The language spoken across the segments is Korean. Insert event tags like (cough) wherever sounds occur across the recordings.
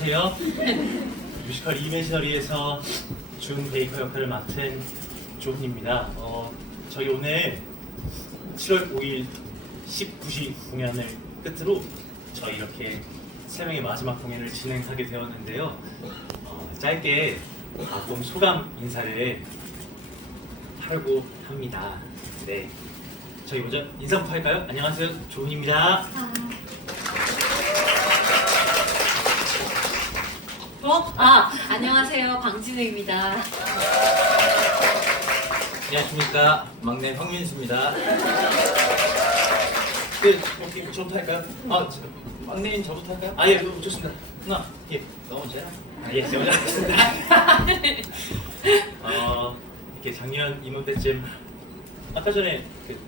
안녕하세요. 뮤지컬 이매저리에서 준 베이커 역할을 맡은 조훈입니다. 어, 저희 오늘 7월 5일 19시 공연을 끝으로 저희 이렇게 세 명의 마지막 공연을 진행하게 되었는데요. 어, 짧게 좀 소감 인사를 하려고 합니다. 네. 저희 먼저 인사부터 할까요? 안녕하세요. 조훈입니다. 어? 아, 안녕하세요. 광진우입니다. 안녕하십니까 막내 황민수입니다. 네, 어떻게 저부터 할까요? 아, 저, 막내인 저부터 할까요? 아, 예, 그, 좋습니다. 하나, 예, 너 먼저요? 아, 예, 제가 먼저 하겠습니다. 어, 이렇게 작년 이맘때쯤 아까 전에 그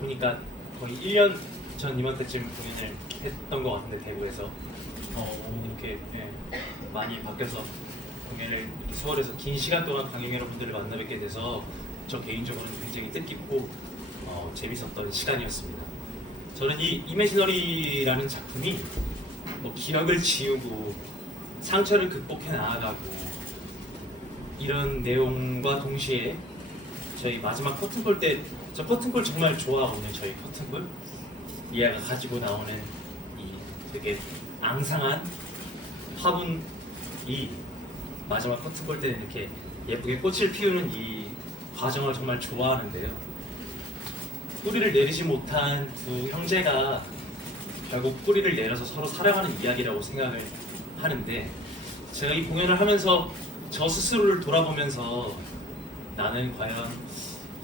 보니까 거의 1년 전 이맘때쯤 공연을 했던 것 같은데 대구에서 어, 이렇게 예, 많이 바뀌어서 공연을 이렇게 수월해서 긴 시간 동안 관객 여러분들을 만나 뵙게 돼서 저 개인적으로는 굉장히 뜻깊고 어, 재밌었던 시간이었습니다. 저는 이 이매지너리라는 작품이 뭐 기억을 지우고 상처를 극복해 나아가고 이런 내용과 동시에 저희 마지막 커튼콜 때 저 커튼콜 정말 좋아하거든요. 저희 커튼콜 이아가 가지고 나오는 이 되게 앙상한 화분이 마지막 커튼콜 때는 이렇게 예쁘게 꽃을 피우는 이 과정을 정말 좋아하는데요. 뿌리를 내리지 못한 두 형제가 결국 뿌리를 내려서 서로 살아가는 이야기라고 생각을 하는데 제가 이 공연을 하면서 저 스스로를 돌아보면서 나는 과연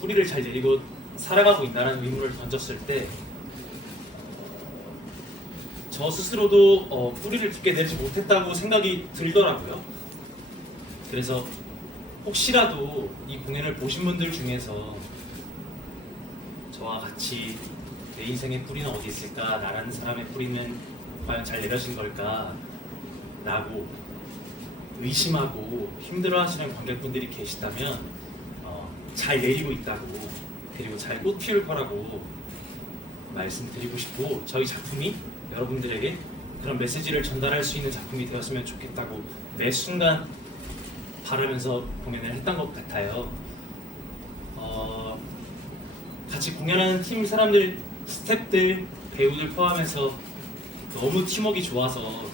뿌리를 잘 내리고 살아가고 있다는 의문을 던졌을 때 저 스스로도 어, 뿌리를 깊게 내리지 못했다고 생각이 들더라고요. 그래서 혹시라도 이 공연을 보신 분들 중에서 저와 같이 내 인생의 뿌리는 어디 있을까? 나라는 사람의 뿌리는 과연 잘 내려진 걸까? 라고 의심하고 힘들어하시는 관객분들이 계시다면 어, 잘 내리고 있다고 그리고 잘 꽃 피울 거라고 말씀드리고 싶고 저희 작품이 여러분들에게 그런 메시지를 전달할 수 있는 작품이 되었으면 좋겠다고 매 순간 바라면서 공연을 했던 것 같아요. 어, 같이 공연하는 팀 사람들, 스태프들, 배우들 포함해서 너무 팀워크가 좋아서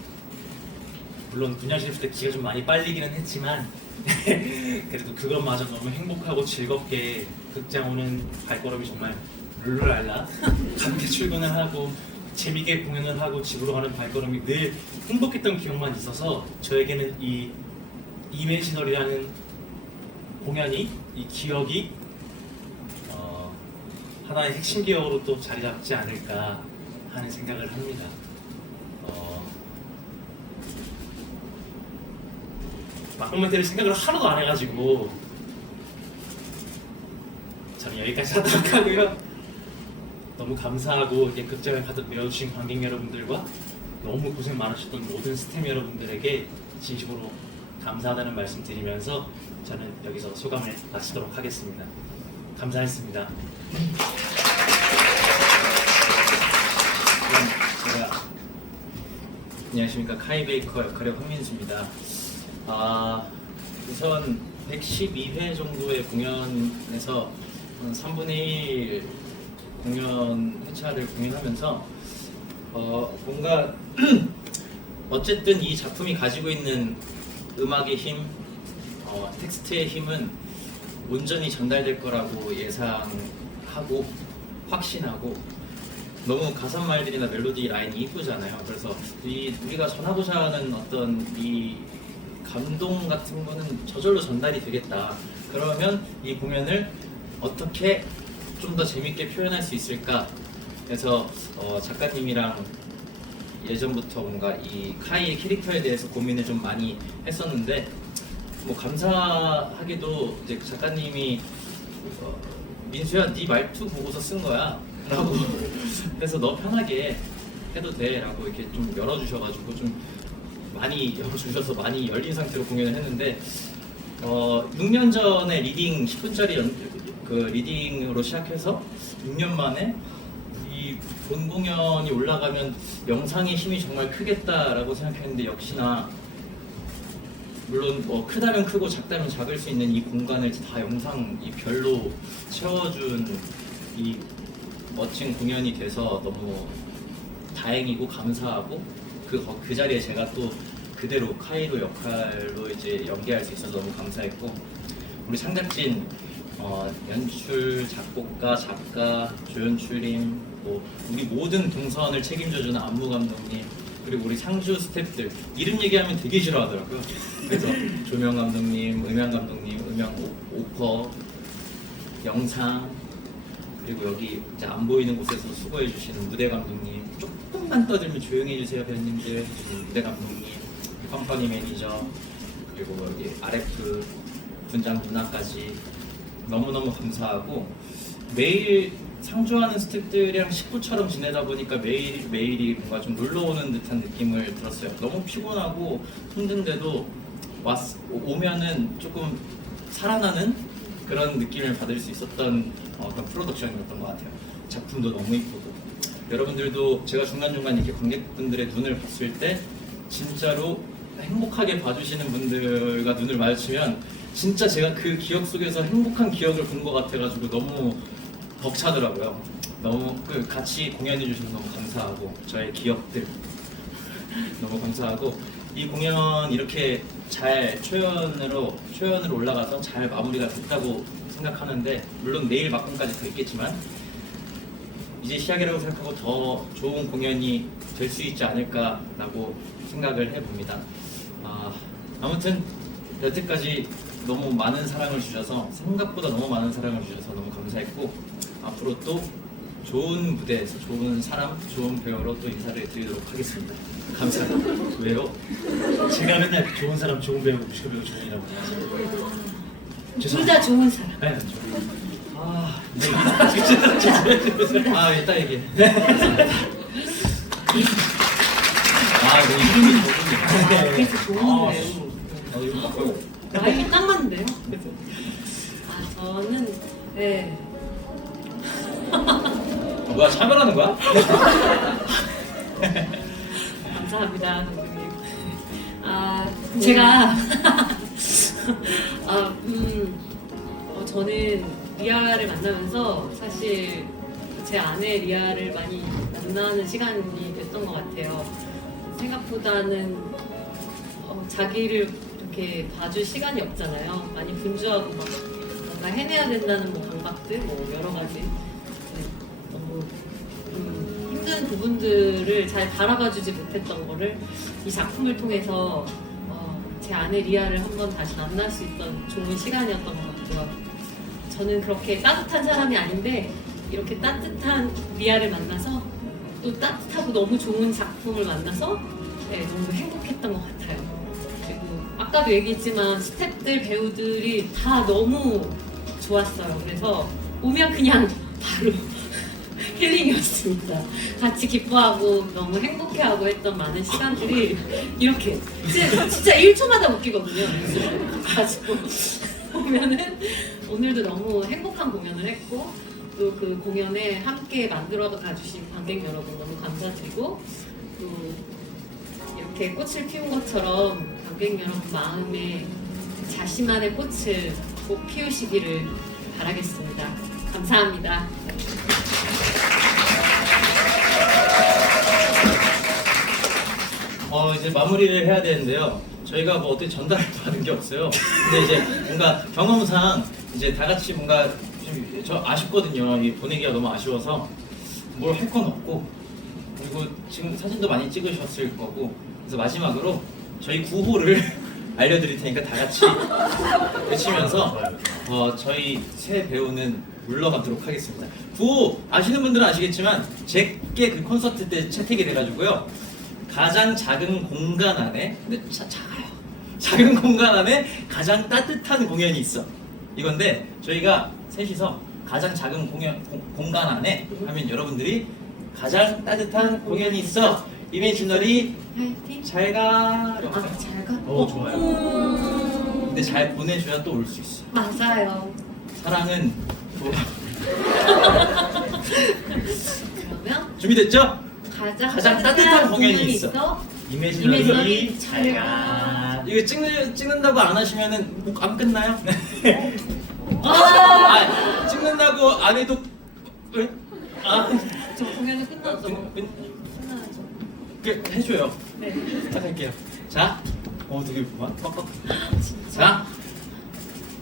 물론 분야실 때 기가 좀 많이 빨리기는 했지만 (laughs) 그래도 그것마저 너무 행복하고 즐겁게 극장 오는 발걸음이 정말 룰루랄라 (laughs) 함께 출근을 하고 재미있게 공연을 하고 집으로 가는 발걸음이 늘 행복했던 기억만 있어서 저에게는 이 이메지널이라는 공연이 이 기억이 어, 하나의 핵심 기억으로 또 자리 잡지 않을까 하는 생각을 합니다. 어, 막공멘트를 생각을 하나도 안 해가지고 저는 여기까지 하도록 하고요. 너무 감사하고 이렇게 극장을 가득 메워주신 관객 여러분들과 너무 고생 많으셨던 모든 스태프 여러분들에게 진심으로 감사하다는 말씀 드리면서 저는 여기서 소감을 마치도록 하겠습니다. 감사했습니다. 제가 안녕하십니까 카이베이커 역할의 황민수입니다. 아 우선 112회 정도의 공연에서 한 3분의 1 공연 회차를 공연하면서 어 뭔가 (clears throat) 어쨌든 이 작품이 가지고 있는 음악의 힘, 어, 텍스트의 힘은 온전히 전달될 거라고 예상하고 확신하고 너무 가사 말들이나 멜로디 라인이 이쁘잖아요. 그래서 이 우리가 전하고자 하는 어떤 이 감동 같은 거는 저절로 전달이 되겠다. 그러면 이 공연을 어떻게 좀 더 재밌게 표현할 수 있을까? 그래서 어, 작가님이랑 예전부터 뭔가 이 카이의 캐릭터에 대해서 고민을 좀 많이 했었는데 뭐 감사하게도 이제 그 작가님이 어, 민수야 네 말투 보고서 쓴 거야. 라고. (laughs) 그래서 너 편하게 해도 돼. 라고 이렇게 좀 열어주셔가지고 좀 많이 열어주셔서 많이 열린 상태로 공연을 했는데 어, 6년 전에 리딩 10분짜리 연, 그 리딩으로 시작해서 6년 만에 이본 공연이 올라가면 영상의 힘이 정말 크겠다라고 생각했는데 역시나 물론 뭐 크다면 크고 작다면 작을 수 있는 이 공간을 다 영상 이 별로 채워준 이 멋진 공연이 돼서 너무 다행이고 감사하고 그, 거- 그 자리에 제가 또 그대로 카이로 역할로 이제 연기할 수 있어서 너무 감사했고 우리 상작진 어, 연출 작곡가 작가 조연출님 뭐 우리 모든 동선을 책임져주는 안무 감독님 그리고 우리 상주 스태프들 이름 얘기하면 되게 싫어하더라고요. 그래서 (laughs) 조명 감독님, 음향 감독님, 음향 오- 오퍼, 영상 그리고 여기 이제 안 보이는 곳에서 수고해 주시는 무대 감독님 조금만 떠들면 조용히 해주세요 배우님들 무대 감독님 컴퍼니 매니저 그리고 여기 RF 분장 누나까지 너무너무 감사하고 매일 상주하는 스태프들이랑 식구처럼 지내다 보니까 매일 매일이 뭔가 좀 놀러 오는 듯한 느낌을 들었어요. 너무 피곤하고 힘든데도 왔 오면은 조금 살아나는 그런 느낌을 받을 수 있었던 어, 그런 프로덕션이었던 것 같아요. 작품도 너무 이쁘고 여러분들도 제가 중간중간 이렇게 관객분들의 눈을 봤을 때 진짜로 행복하게 봐주시는 분들과 눈을 마주치면 진짜 제가 그 기억 속에서 행복한 기억을 본 것 같아가지고 너무 벅차더라고요. 너무 그 같이 공연해 주셔서 너무 감사하고 저의 기억들 (laughs) 너무 감사하고 이 공연 이렇게 잘 초연으로 초연으로 올라가서 잘 마무리가 됐다고 생각하는데 물론 내일 막공까지 더 있겠지만 이제 시작이라고 생각하고 더 좋은 공연이 될 수 있지 않을까라고 생각을 해봅니다. 아, 아무튼 여태까지 너무 많은 사랑을 주셔서 생각보다 너무 많은 사랑을 주셔서 너무 감사했고 앞으로 또 좋은 무대에서 좋은 사람, 좋은 배우로 또 인사를 드리도록 하겠습니다. 감사합니다. 왜요? 제가 맨날 좋은 사람, 좋은 배우, 뮤지컬 배우 좋은이라고. 둘 다 좋은 사람. 네, 저- 아, 네. 아 이따 얘기해. 아, 이거 이름이 아, 좋은데. 그래서 좋은 아, 배우. 어, 이거 라임이 딱 맞는데요? 아 저는 네. 어, (laughs) 뭐야 차별하는 거야? 감사합니다, 선생님. 아, 제가, (laughs) 아, 음, 어, 저는 리아를 만나면서 사실 제 아내 리아를 많이 만나는 시간이 됐던 것 같아요. 생각보다는 어, 자기를 이렇게 봐줄 시간이 없잖아요. 많이 분주하고 막 뭔가 해내야 된다는 뭐 강박들, 뭐 여러 가지. 네, 너무 음, 힘든 부분들을 잘 바라봐주지 못했던 거를 이 작품을 통해서 어, 제 아내 리아를 한번 다시 만날 수 있던 좋은 시간이었던 것 같고요. 저는 그렇게 따뜻한 사람이 아닌데 이렇게 따뜻한 리아를 만나서 또 따뜻하고 너무 좋은 작품을 만나서 네, 너무 행복했던 것 같아요. 아까도 얘기했지만 스태프들 배우들이 다 너무 좋았어요. 그래서 오면 그냥 (laughs) 바로 (laughs) 힐링이었습니다. 같이 기뻐하고 너무 행복해하고 했던 많은 시간들이 이렇게 진짜, 진짜 1초마다 웃기거든요. 가지고 보면은 오늘도 너무 행복한 공연을 했고 또 그 공연에 함께 만들어 가주신 관객 여러분 너무 감사드리고 또 이렇게 꽃을 피운 것처럼 관객 여러분 마음에 자신만의 꽃을 꼭 피우시기를 바라겠습니다. 감사합니다. 어 이제 마무리를 해야 되는데요. 저희가 뭐 어떻게 전달을 받은 게 없어요. 근데 이제 뭔가 경험상 이제 다 같이 뭔가 좀 저 아쉽거든요. 이 보내기가 너무 아쉬워서 뭘 할 건 없고 그리고 지금 사진도 많이 찍으셨을 거고 그래서 마지막으로 저희 구호를 (laughs) 알려드릴 테니까 다 같이 외치면서 어, 저희 새 배우는 물러가도록 하겠습니다. 구호 아시는 분들은 아시겠지만 제게 그 콘서트 때 채택이 돼가지고요. 가장 작은 공간 안에 근데 자, 작아요. 작은 공간 안에 가장 따뜻한 공연이 있어. 이건데 저희가 셋이서 가장 작은 공연 공, 공간 안에 하면 여러분들이 가장 따뜻한 공연이 있어. 화이팅! 잘가. 아, 잘 가? 어, 좋아요. 음, 근데 잘 보내줘야 또 올 수 있어. 맞아요. 사랑은 뭐- 그러면 준비됐죠? 가장, 가장 따뜻한 공연이 있어. 이매지너리 촬영. 촬영. 이거 찍는 찍는다고 안 하시면은 목 안 끝나요? 아! (laughs) 아, 찍는다고 안 해도 왜? 아, 저 공연은. 은- 은- 끝나죠. 그 해줘요. 네. 부탁할게요. 자, 어 되게 막 빡빡. 자,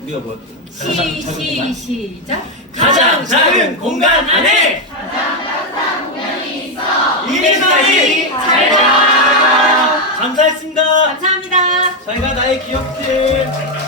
우리가 뭐 시, 작은 시, 공간? 시작. 가장 작은 공간 안에 이미지널이 촬영. 감사했습니다. 감사합니다. 저희가 나의 기억들